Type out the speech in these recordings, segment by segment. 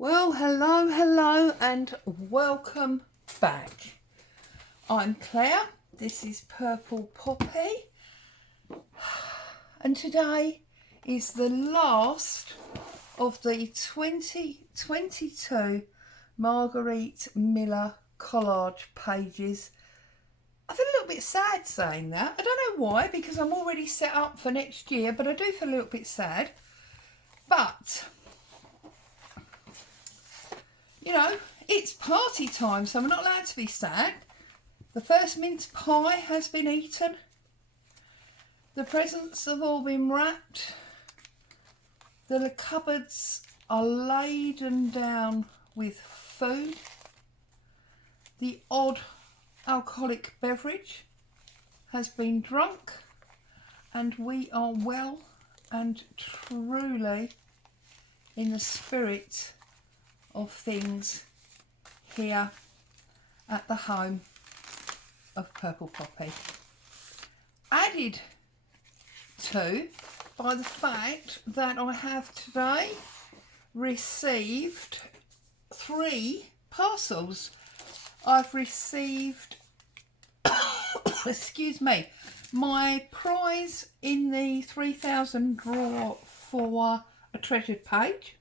Well, hello, and welcome back. I'm Claire, this is Purple Poppy, and today is the last of the 2022 Marguerite Miller collage pages. I feel a little bit sad saying that. I don't know why, because I'm already set up for next year, but I do feel a little bit sad. But you know, it's party time, so I'm not allowed to be sad. The first mince pie has been eaten. The presents have all been wrapped. The cupboards are laden down with food. The odd alcoholic beverage has been drunk. And we are well and truly in the spirit of things here at the home of Purple Poppy. Added to by the fact that I have today received 3 parcels. I've received, excuse me, my prize in the 3000 draw for a treasured page,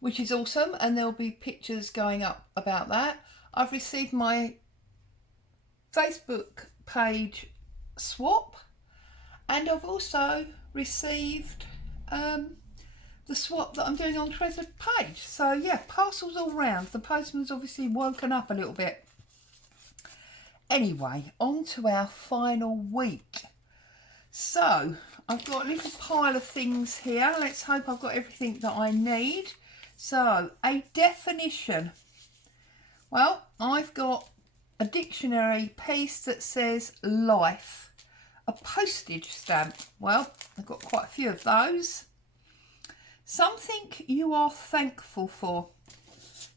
which is awesome, and there'll be pictures going up about that. I've received my Facebook page swap, and I've also received the swap that I'm doing on Treasured Page. So yeah, parcels all round. The postman's obviously woken up a little bit. Anyway, on to our final week. So I've got a little pile of things here. Let's hope I've got everything that I need. So, a definition. Well, I've got a dictionary piece that says life. A postage stamp. Well, I've got quite a few of those. Something you are thankful for.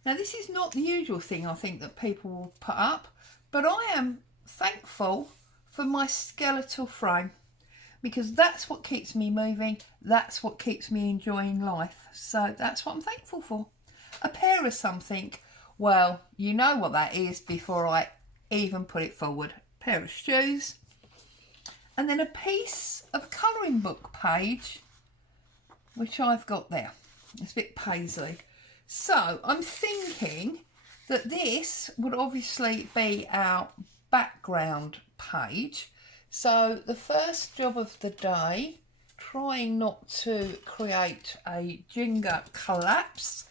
Now, this is not the usual thing I think that people will put up, but I am thankful for my skeletal frame, because that's what keeps me moving, that's what keeps me enjoying life. So that's what I'm thankful for. A pair of something, well, you know what that is before I even put it forward. A pair of shoes, and then a piece of colouring book page, which I've got there. It's a bit paisley. So I'm thinking that this would obviously be our background page. So the first job of the day, trying not to create a Jenga collapse,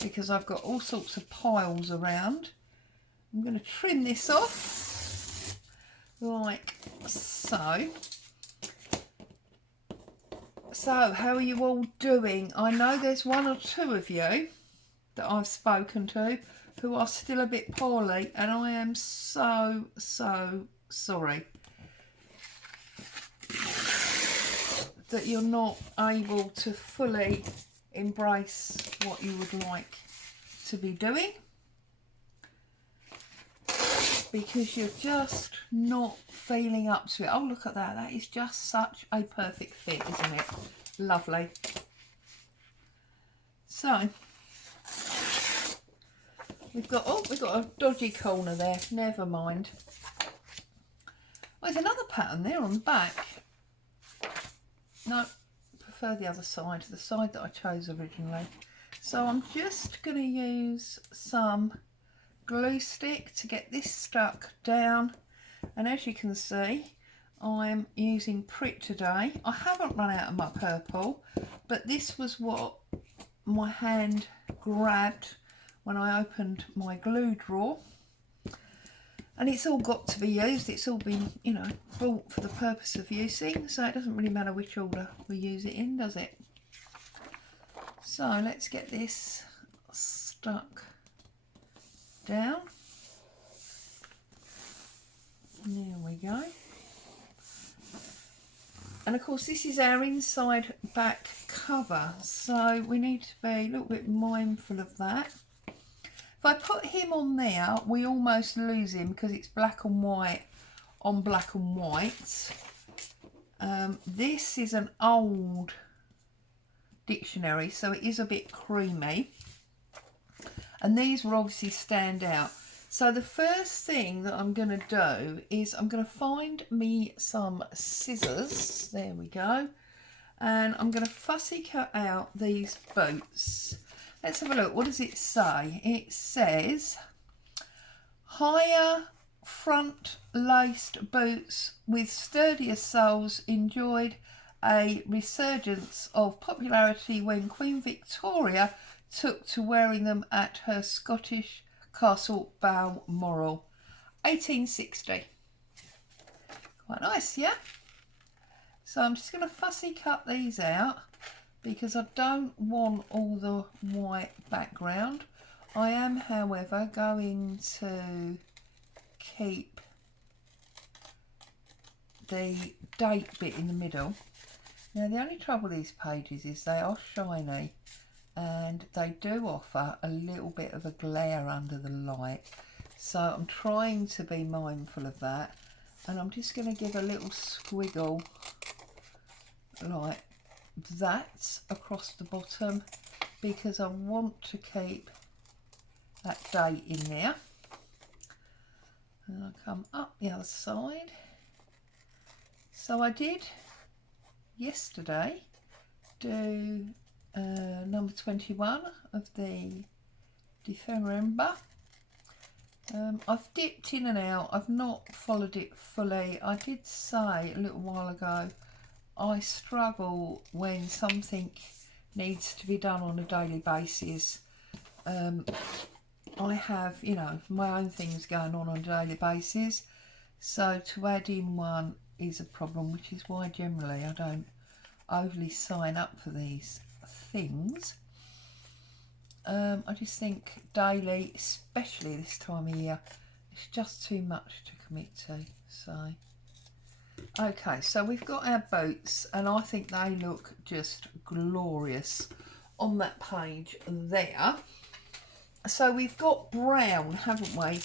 because I've got all sorts of piles around. I'm going to trim this off like so. So how are you all doing? I know there's 1 or 2 of you that I've spoken to who are still a bit poorly, and I am so sorry that you're not able to fully embrace what you would like to be doing, because you're just not feeling up to it. Oh, look at that. That is just such a perfect fit, isn't it? Lovely. So we've got a dodgy corner there. Never mind. Oh, there's another pattern there on the back. No, I prefer the other side, the side that I chose originally. So I'm just going to use some glue stick to get this stuck down, and as you can see, I'm using Pritt today. I haven't run out of my purple, but this was what my hand grabbed when I opened my glue drawer. And it's all got to be used. It's all been, you know, bought for the purpose of using. So it doesn't really matter which order we use it in, does it? So let's get this stuck down. There we go. And of course this is our inside back cover. So we need to be a little bit mindful of that. If I put him on there, we almost lose him because it's black and white on black and white. This is an old dictionary, so it is a bit creamy. and these will obviously stand out. So the first thing that I'm going to do is I'm going to find me some scissors. There we go. And I'm going to fussy cut out these boots. Let's have a look. What does it say? It says higher front laced boots with sturdier soles enjoyed a resurgence of popularity when Queen Victoria took to wearing them at her Scottish castle Balmoral, 1860. Quite nice, yeah? So I'm just going to fussy cut these out because I don't want all the white background. I am, however, going to keep the date bit in the middle. Now the only trouble with these pages is they are shiny and they do offer a little bit of a glare under the light, so I'm trying to be mindful of that, and I'm just going to give a little squiggle like that across the bottom because I want to keep that date in there. And I'll come up the other side. So I did yesterday do number 21 of the Defemember. I've dipped in and out. I've not followed it fully. I did say a little while ago I struggle when something needs to be done on a daily basis. I have, you know, my own things going on a daily basis, so to add in one is a problem, which is why generally I don't overly sign up for these things. I just think daily, especially this time of year, it's just too much to commit to. So okay, so we've got our boots and I think they look just glorious on that page there. So we've got brown, haven't we?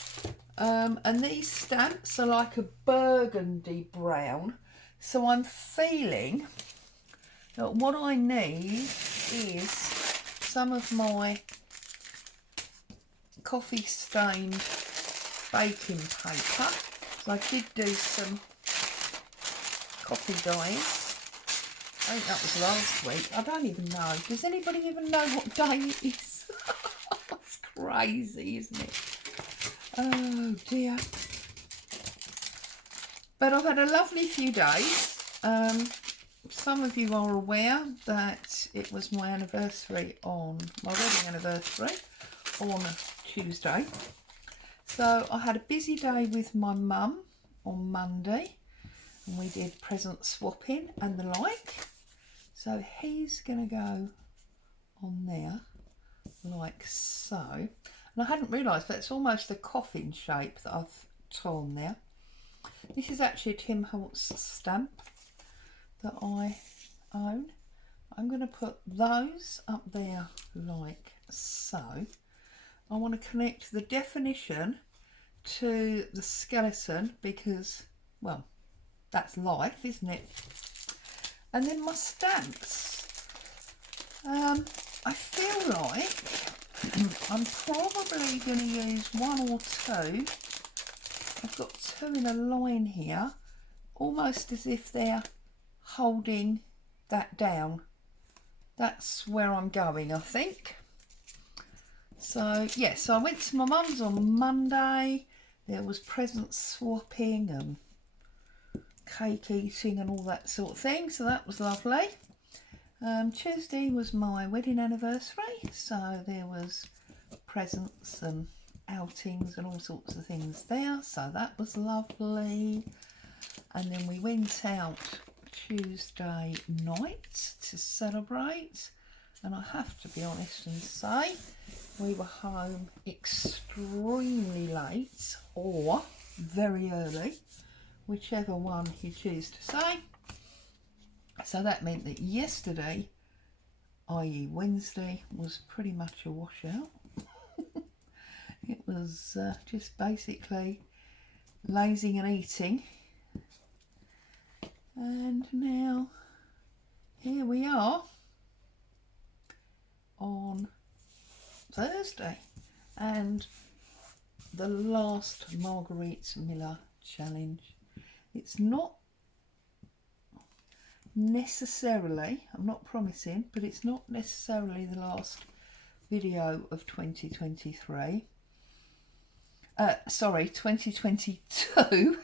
And these stamps are like a burgundy brown, so I'm feeling that what I need is some of my coffee stained baking paper. So I did do some coffee dyes. I think that was last week. I don't even know. Does anybody even know what day it is? It's crazy, isn't it? Oh dear. But I've had a lovely few days. Some of you are aware that it was my anniversary on my wedding anniversary on Tuesday. So I had a busy day with my mum on Monday and we did present swapping and the like. So he's going to go on there like so. And I hadn't realised that's almost a coffin shape that I've torn there. This is actually a Tim Holtz stamp that I own. I'm going to put those up there like so. I want to connect the definition to the skeleton because, well, that's life, isn't it? And then my stamps. I feel like I'm probably going to use one or two. I've got two in a line here, almost as if they're holding that down. That's where I'm going, I think. So yeah, so I went to my mum's on Monday. There was present swapping and cake eating and all that sort of thing, so that was lovely. Tuesday was my wedding anniversary, so there was presents and outings and all sorts of things there, so that was lovely. And then we went out Tuesday night to celebrate, and I have to be honest and say we were home extremely late or very early, whichever one you choose to say. So that meant that yesterday, i.e. Wednesday, was pretty much a washout. It was just basically lazing and eating. And now here we are on Thursday. and the last Marguerite Miller challenge. It's not necessarily, I'm not promising, but it's not necessarily the last video of 2023. Sorry, 2022.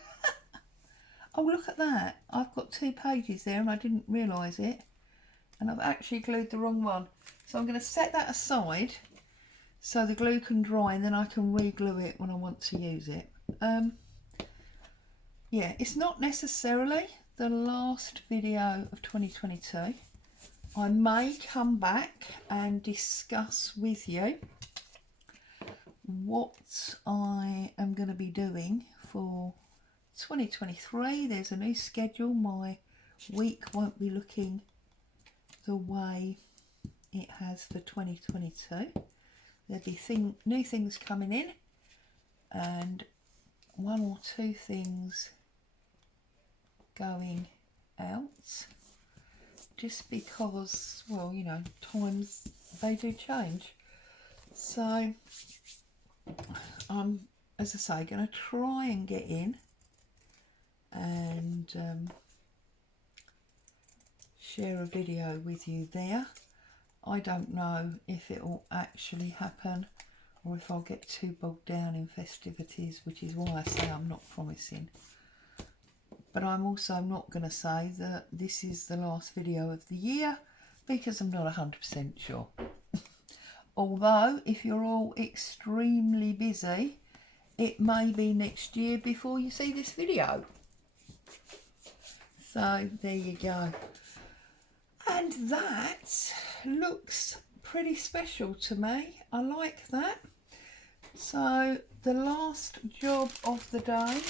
Oh, look at that. I've got 2 pages there and I didn't realise it. And I've actually glued the wrong one. So I'm going to set that aside so the glue can dry, and then I can re-glue it when I want to use it. Yeah, it's not necessarily the last video of 2022. I may come back and discuss with you what I am going to be doing for 2023. There's a new schedule. My week won't be looking the way it has for 2022. There'll be new things coming in, and 1 or 2 things going out, just because, well, you know, times, they do change. So I'm, as I say, going to try and get in and share a video with you there. I don't know if it will actually happen or if I'll get too bogged down in festivities, which is why I say I'm not promising. But I'm also not going to say that this is the last video of the year, because I'm not 100% sure. Although, if you're all extremely busy, it may be next year before you see this video. So, there you go. And that looks pretty special to me. I like that. So, the last job of the day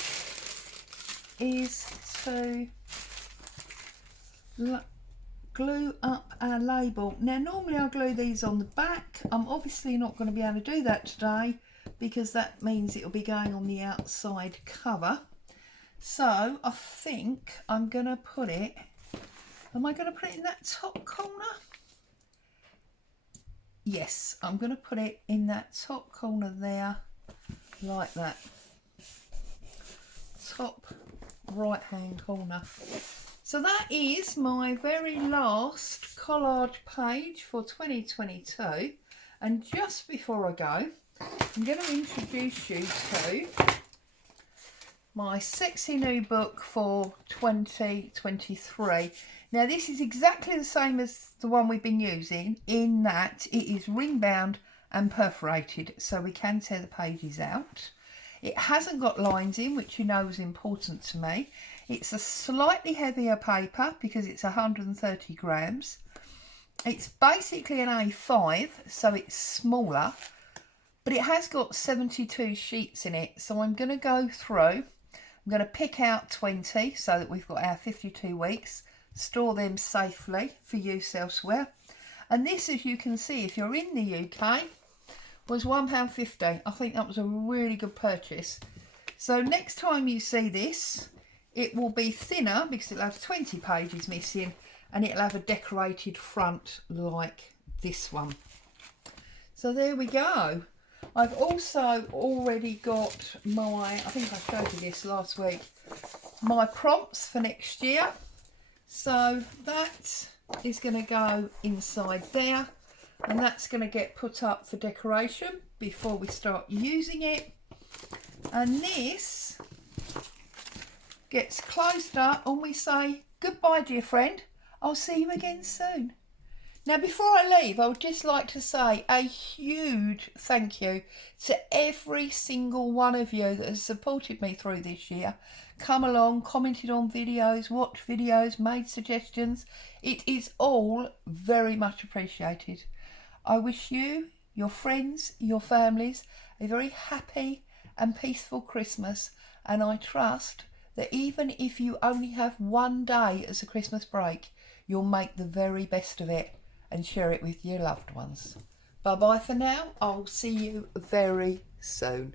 is to glue up our label. Now, normally I glue these on the back. I'm obviously not going to be able to do that today, because that means it'll be going on the outside cover. So I think I'm going to put it, am I going to put it in that top corner? Yes, I'm going to put it in that top corner there, like that. Top right hand corner. So that is my very last collage page for 2022. And just before I go, I'm going to introduce you to my sexy new book for 2023. Now, this is exactly the same as the one we've been using, in that it is ring bound and perforated, so we can tear the pages out. It hasn't got lines in, which you know is important to me. It's a slightly heavier paper because it's 130 grams. It's basically an A5, so it's smaller, but it has got 72 sheets in it. So I'm going to go through, I'm going to pick out 20 so that we've got our 52 weeks, store them safely for use elsewhere. And this, as you can see, if you're in the UK, was £1.50. I think that was a really good purchase. So next time you see this, it will be thinner because it'll have 20 pages missing, and it'll have a decorated front like this one. So there we go. I've also already got my, I think I showed you this last week, my prompts for next year. So that is going to go inside there, and that's going to get put up for decoration before we start using it. And this gets closed up and we say goodbye, dear friend. I'll see you again soon. Now, before I leave, I would just like to say a huge thank you to every single one of you that has supported me through this year. Come along, commented on videos, watched videos, made suggestions. It is all very much appreciated. I wish you, your friends, your families, a very happy and peaceful Christmas, and I trust that even if you only have one day as a Christmas break, you'll make the very best of it and share it with your loved ones. Bye bye for now. I'll see you very soon.